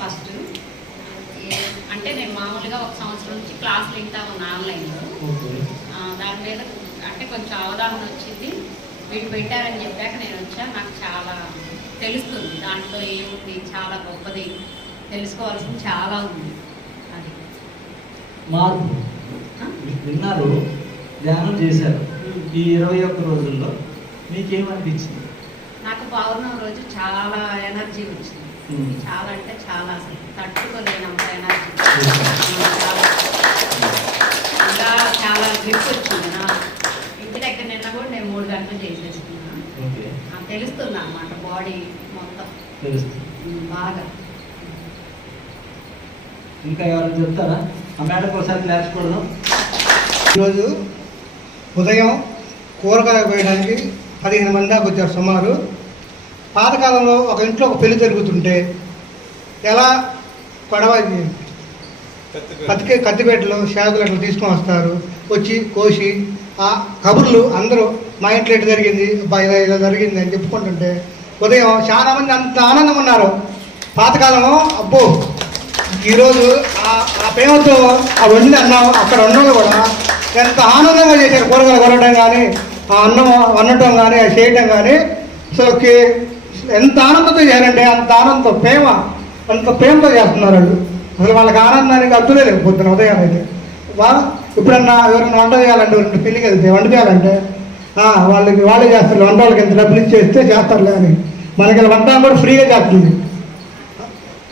First అంటే నేను మామూలుగా 1 సంవత్సరం నుంచి క్లాసులు వింటా ఉన్నా ఆన్లైన్లో. దాని మీద అంటే కొంచెం అవగాహన వచ్చింది. వీళ్ళు పెట్టారని చెప్పాక నేను వచ్చా. నాకు చాలా తెలుస్తుంది దాంట్లో ఏముంది, చాలా గొప్పది, తెలుసుకోవాల్సింది చాలా ఉంది. అది మార్పు విన్నారు, ధ్యానం చేశారు. ఈ 21 రోజుల్లో మీకేమనిపించింది? నాకు పౌర్ణమి రోజు చాలా ఎనర్జీ వచ్చింది. చాలా అంటే చాలా, అసలు తట్టుకోలేనంత ఎనర్జీ, ఇంకా చాలా గ్రిప్ వచ్చింది. నా ఇంటి దగ్గర నిన్న కూడా నేను 3 గంటలు చేసేసుకున్నాను. తెలుస్తుంది అన్నమాట, బాడీ మొత్తం బాగా. ఇంకా ఎవరైనా చెప్తారా? ఆ మేడం ఒకసారి క్లాస్ కొడదాం. ఈరోజు ఉదయం కూరగాయలు కోయడానికి 15 మంది దాకా వచ్చారు సుమారు. పాతకాలంలో ఒక ఇంట్లో ఒక పెళ్లి జరుగుతుంటే ఎలా కొడవ కత్తిపేటలో షాకులు అట్లా తీసుకొని వస్తారు, వచ్చి కోసి ఆ కబుర్లు అందరూ మా ఇంట్లో ఎటు జరిగింది, ఇలా జరిగింది అని చెప్పుకుంటుంటే ఉదయం చాలా మంది అంత ఆనందం ఉన్నారు. పాతకాలము అబ్బో, ఈరోజు ఆ ప్రేమతో ఆ వండిన అన్నం అక్కడ ఉండడం కూడా ఎంత ఆనందంగా చేశారు. కూరగాయలు కొనడం కానీ, ఆ అన్నం వండటం కానీ, అది చేయటం కానీ అసలు ఎంత ఆనందంతో చేయాలంటే అంత ఆనందంతో అంత ప్రేమతో చేస్తున్నారు వాళ్ళు. అసలు వాళ్ళకి ఆనందానికి అర్థులే లేదు. పొద్దున ఉదయం అయితే ఇప్పుడన్నా ఎవరైనా వంట చేయాలంటే, పెళ్ళికి వెళ్తే వంట చేయాలంటే వాళ్ళే చేస్తారు. వంట వాళ్ళకి ఎంత డబ్బులు ఇచ్చేస్తే చేస్తారులే అని. మనకి వంట కూడా ఫ్రీగా చేస్తుంది.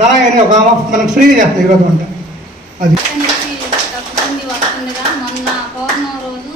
దాని అని ఒక మనకు ఫ్రీగా చేస్తుంది ఈరోజు వంట. అది వస్తుందిగా మొన్న పౌర్ణమి రోజు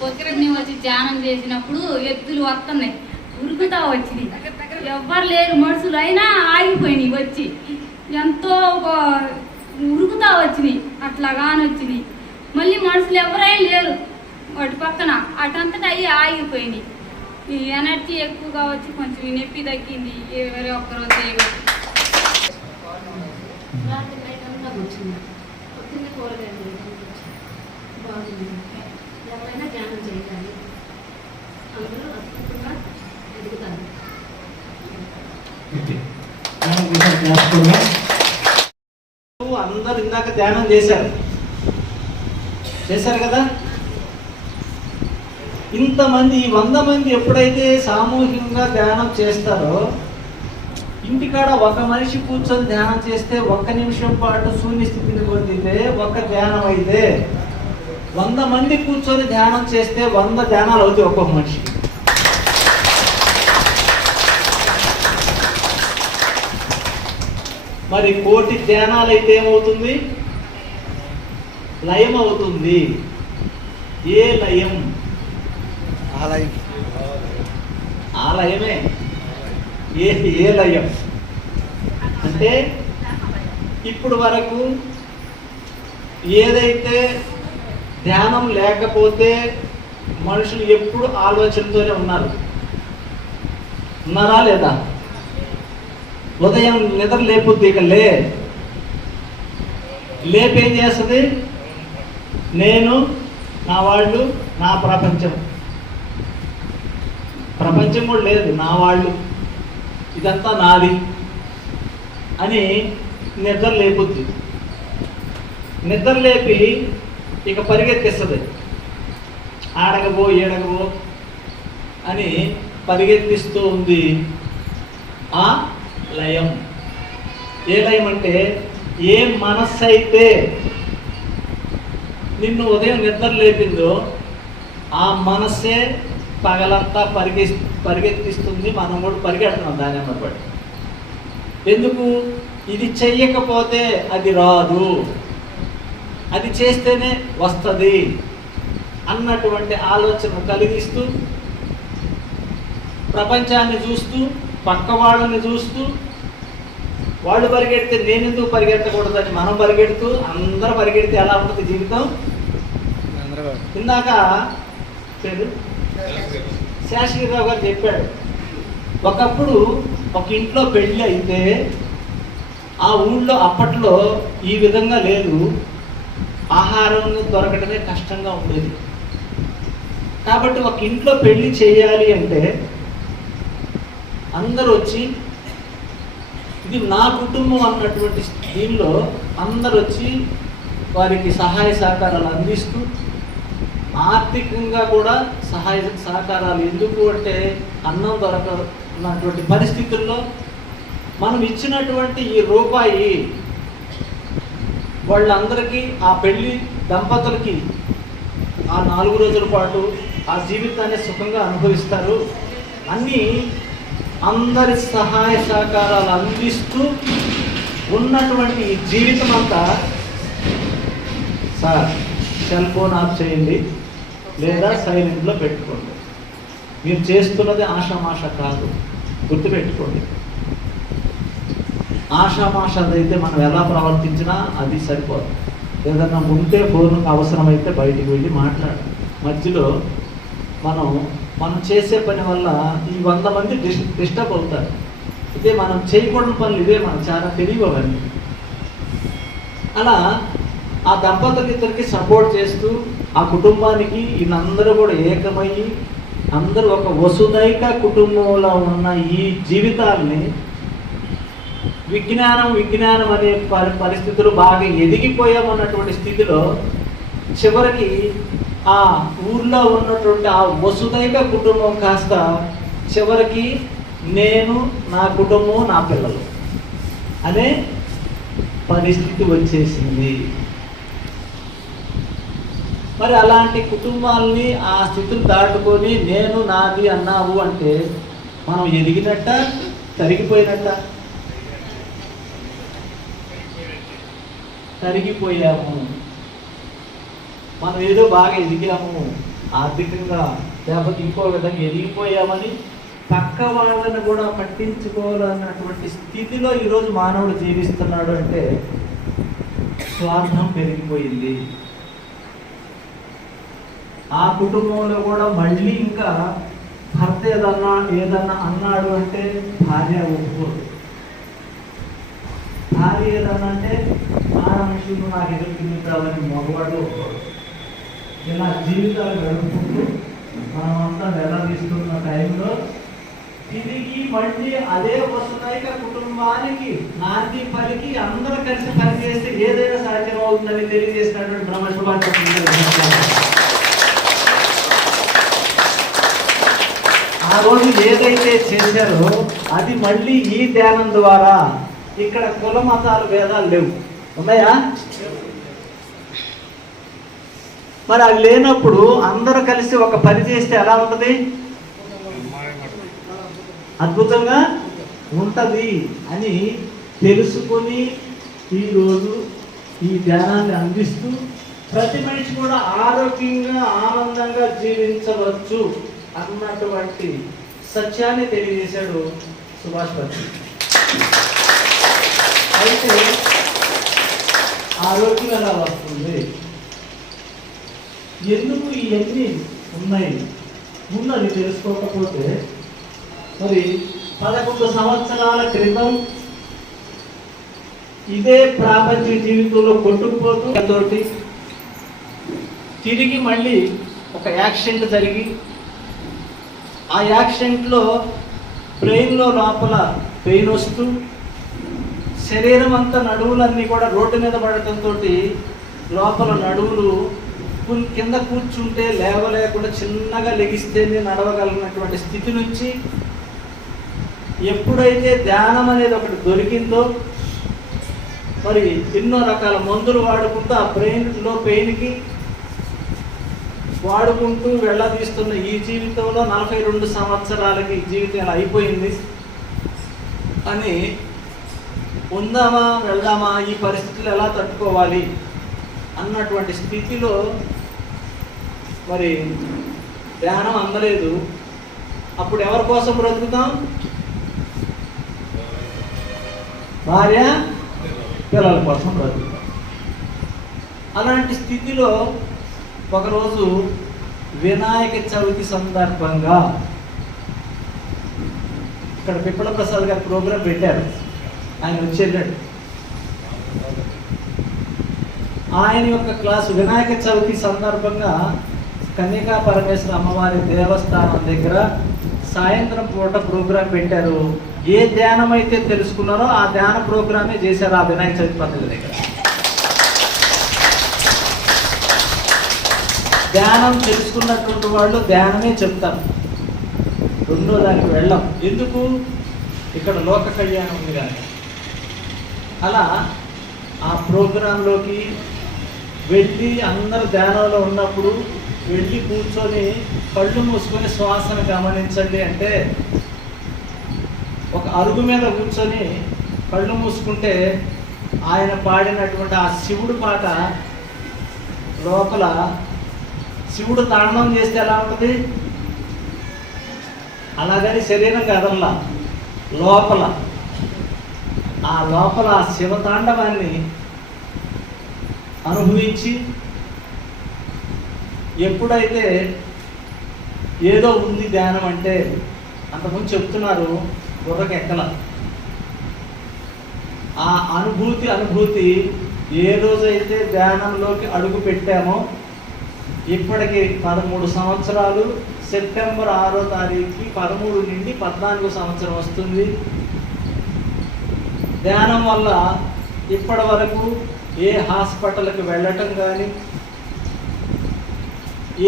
పొద్దున్నే వచ్చి ధ్యానం చేసినప్పుడు ఎద్దులు వస్తున్నాయి, ఉరుకుతా వచ్చినాయి. ఎవ్వరు లేరు మనుషులు, అయినా ఆగిపోయినాయి. వచ్చి ఎంతో ఉరుకుతా వచ్చినాయి, అట్లాగాని వచ్చినాయి. మళ్ళీ మనుషులు ఎవరైనా లేరు వాటి పక్కన, అటంతటా అయ్యి ఆగిపోయినాయి. ఈ ఎనర్జీ ఎక్కువగా వచ్చి కొంచెం నొప్పి తగ్గింది. ఎవరి ఒక్కరోజు చేయవచ్చు. పొద్దున్నే కూరగాయలు బాగుంది. ఎవరైనా ధ్యానం చేయాలి, అందరూ అద్భుతంగా ఎదుగుతారు. అందరు ఇందాక ధ్యానం చేశారు కదా. ఇంతమంది 100 మంది ఎప్పుడైతే సామూహికంగా ధ్యానం చేస్తారో, ఇంటికాడ ఒక మనిషి కూర్చొని ధ్యానం చేస్తే 1 నిమిషం పాటు శూన్య స్థితిని పొందితే ఒక ధ్యానం అయితే, 100 మంది కూర్చొని ధ్యానం చేస్తే 100 ధ్యానాలు అవుతాయి ఒక్కొక్క మనిషి. మరి 1,000,000 ధ్యానాలు అయితే ఏమవుతుంది? లయం అవుతుంది. ఏ లయం? ఆలయమే. ఏ లయం అంటే ఇప్పుడు వరకు ఏదైతే ధ్యానం లేకపోతే మనుషులు ఎప్పుడు ఆలోచనతోనే ఉన్నారా లేదా? ఉదయం నిద్ర లేపుద్ది, ఇక లేపేం చేస్తుంది? నేను, నా వాళ్ళు, నా ప్రపంచం కూడా లేదు, నా వాళ్ళు, ఇదంతా నాది అని నిద్ర లేపుద్ది. నిద్ర లేపి ఇక పరిగెత్తిస్తుంది. ఆడగబో ఏడగబో అని పరిగెత్తిస్తూ ఉంది ఆ లయం. ఏ లయం అంటే, ఏ మనస్సు అయితే నిన్ను ఉదయం నిద్ర లేపిందో ఆ మనస్సే పగలంతా పరిగెత్తిస్తుంది. మనం కూడా పరిగెడుతున్నాం దాని అమ్మబడి. ఎందుకు? ఇది చెయ్యకపోతే అది రాదు, అది చేస్తేనే వస్తుంది అన్నటువంటి ఆలోచన కలిగిస్తూ, ప్రపంచాన్ని చూస్తూ, పక్క వాళ్ళని చూస్తూ, వాళ్ళు పరిగెడితే నేను ఎందుకు పరిగెత్తకూడదని మనం పరిగెడుతూ, అందరూ పరిగెడితే ఎలా ఉంటుంది జీవితం? ఇందాక పేరు శాస్త్రీరావు గారు చెప్పాడు, ఒకప్పుడు ఒక ఇంట్లో పెళ్ళి అయితే ఆ ఊళ్ళో అప్పట్లో ఈ విధంగా లేదు, ఆహారం దొరకడమే కష్టంగా ఉండేది. కాబట్టి ఒక ఇంట్లో పెళ్లి చేయాలి అంటే అందరూ వచ్చి ఇది నా కుటుంబం అన్నటువంటి దీనిలో అందరూ వచ్చి వారికి సహాయ సహకారాలు అందిస్తూ, ఆర్థికంగా కూడా సహాయ సహకారాలు. ఎందుకు అంటే అన్నం దొరకనటువంటి పరిస్థితుల్లో మనం ఇచ్చినటువంటి ఈ రూపాయి వాళ్ళందరికీ, ఆ పెళ్లి దంపతులకి ఆ 4 రోజుల పాటు ఆ జీవితాన్ని సుఖంగా అనుభవిస్తారు. అన్నీ అందరి సహాయ సహకారాలు అందిస్తూ ఉన్నటువంటి ఈ జీవితం అంతా, సార్ సెల్ ఫోన్ ఆఫ్ చేయండి లేదా సైలెంట్లో పెట్టుకోండి. మీరు చేస్తున్నది ఆషామాష కాదు, గుర్తుపెట్టుకోండి. ఆషామాషదైతే మనం ఎలా ప్రవర్తించినా అది సరిపోదు. ఏదన్నా ఉంటే ఫోన్ అవసరమైతే బయటికి వెళ్ళి మాట్లాడాలి. మధ్యలో మనం చేసే పని వల్ల ఈ 100 మంది డిస్టర్బ్ అవుతారు. ఇదే మనం చేయకూడని పనులు, ఇవే మనం చాలా తెలియవన్నీ. అలా ఆ దంపతులిద్దరికి సపోర్ట్ చేస్తూ ఆ కుటుంబానికి వీళ్ళందరూ కూడా ఏకమయ్యి అందరూ ఒక వసుదైక కుటుంబంలో ఉన్న ఈ జీవితాల్ని విజ్ఞానం అనే పరిస్థితులు బాగా ఎదిగిపోయామన్నటువంటి స్థితిలో చివరికి ఆ ఊర్లో ఉన్నటువంటి ఆ వసుదైక కుటుంబం కాస్త చివరికి నేను, నా కుటుంబం, నా పిల్లలు అనే పరిస్థితి వచ్చేసింది. మరి అలాంటి కుటుంబాలని ఆ స్థితిని దాటుకొని నేను నాది అన్నావు అంటే మనం ఎదిగినట్ట, తరిగిపోయినట్ట? తరిగిపోయాము. మనం ఏదో బాగా ఎదిగాము ఆర్థికంగా, లేకపోతే ఇంకో విధంగా ఎదిగిపోయామని పక్క వాళ్ళని కూడా పట్టించుకోవాలన్నటువంటి స్థితిలో ఈరోజు మానవుడు జీవిస్తున్నాడు అంటే స్వార్థం పెరిగిపోయింది. ఆ కుటుంబంలో కూడా మళ్ళీ ఇంకా భర్త ఏదన్నా అన్నాడు అంటే భార్య ఒప్పుకోదు. భార్య ఏదన్నా అంటే ఆ మనుషులు నాకు ఎదుర్కొంటామని మగవాడు ఒప్పుకోడు. ఇలా జీవితాలు గడుపుకుంటూ మనమంతా వెల్లదీస్తున్న టైంలో తిరిగి మళ్ళీ అదే వసుదైక కుటుంబానికి నాంది పలికి అందరూ కలిసి పనిచేస్తే ఏదైనా సాధ్యం అవుతుందని తెలియజేసినటువంటి బ్రహ్మశుభాచరణ. ఆ రోజు ఏదైతే చేశారో అది మళ్ళీ ఈ ధ్యానం ద్వారా, ఇక్కడ కుల మతాలు భేదాలు లేవు, ఉన్నాయా? మరి అది లేనప్పుడు అందరూ కలిసి ఒక పని చేస్తే ఎలా ఉంటుంది? అద్భుతంగా ఉంటుంది అని తెలుసుకొని ఈరోజు ఈ ధ్యానాన్ని అందిస్తూ ప్రతి మనిషి కూడా ఆరోగ్యంగా ఆనందంగా జీవించవచ్చు అన్నటువంటి సత్యాన్ని తెలియజేశాడు సుభాష్ పత్రి. అయితే ఆరోగ్యం ఎలా వస్తుంది, ఎందుకు ఇవన్నీ ఉన్నాయి ముందు అది తెలుసుకోకపోతే మరి 11 సంవత్సరాల క్రితం ఇదే ప్రాపంచిక జీవితంలో కొట్టుకుపోతూ తిరిగి మళ్ళీ ఒక యాక్సిడెంట్ జరిగి ఆ యాక్సిడెంట్లో బ్రెయిన్లో లోపల పెయిన్ వస్తూ శరీరం అంతా నడువులన్నీ కూడా రోడ్డు మీద పడటంతో లోపల నడువులు కింద కూర్చుంటే లేవలేకుండా చిన్నగా లెగిస్తేనే నడవగలిగినటువంటి స్థితి నుంచి ఎప్పుడైతే ధ్యానం అనేది ఒకటి దొరికిందో మరి ఎన్నో రకాల మందులు వాడుకుంటూ ఆ బ్రెయిన్లో పెయిన్కి వాడుకుంటూ వెళ్ళదీస్తున్న ఈ జీవితంలో 42 సంవత్సరాలకి జీవితం ఇలా అయిపోయింది అని ఉందామా వెళ్దామా, ఈ పరిస్థితులు ఎలా తట్టుకోవాలి అన్నటువంటి స్థితిలో మరి ధ్యానం అందలేదు. అప్పుడు ఎవరి కోసం బ్రతుకుతాం? భార్య పిల్లల కోసం బ్రతుకుతాం. అలాంటి స్థితిలో ఒకరోజు వినాయక చవితి సందర్భంగా ఇక్కడ పిప్పల ప్రసాద్ గారి ప్రోగ్రాం పెట్టారు. ఆయన వచ్చేళ్ళాడు. ఆయన యొక్క క్లాసు వినాయక చవితి సందర్భంగా కన్యకా పరమేశ్వర అమ్మవారి దేవస్థానం దగ్గర సాయంత్రం పూట ప్రోగ్రాం పెట్టారు. ఏ ధ్యానం అయితే తెలుసుకున్నారో ఆ ధ్యాన ప్రోగ్రామే చేశారు ఆ వినాయక చవితి పండుగ దగ్గర. ధ్యానం తెలుసుకున్నటువంటి వాళ్ళు ధ్యానమే చెప్తారు, రెండో దానికి వెళ్ళం. ఎందుకు? ఇక్కడ లోక కళ్యాణం ఉంది కనుక. అలా ఆ ప్రోగ్రాంలోకి వెళ్ళి అందరూ ధ్యానంలో ఉన్నప్పుడు వెళ్ళి కూర్చొని కళ్ళు మూసుకొని శ్వాసను గమనించండి అంటే, ఒక అరుగు మీద కూర్చొని కళ్ళు మూసుకుంటే ఆయన పాడినటువంటి ఆ శివుడు పాట లోపల శివుడు తాండవం చేస్తే ఎలా ఉంటుంది, అలాగని శరీరం కదల్లా, లోపల ఆ లోపల శివతాండవాన్ని అనుభవించి ఎప్పుడైతే ఏదో ఉంది ధ్యానం అంటే, అంతకుముందు చెప్తున్నారు బుర్రకి ఎక్కల, ఆ అనుభూతి ఏ రోజైతే ధ్యానంలోకి అడుగు పెట్టామో ఇప్పటికి 13 సంవత్సరాలు, సెప్టెంబర్ 6వ తారీఖుకి 13 నుండి 14 సంవత్సరం వస్తుంది. ధ్యానం వల్ల ఇప్పటి వరకు ఏ హాస్పిటల్కి వెళ్ళటం కానీ,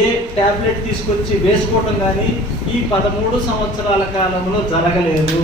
ఏ ట్యాబ్లెట్ తీసుకొచ్చి వేసుకోవటం కానీ ఈ 13 సంవత్సరాల కాలంలో జరగలేదు.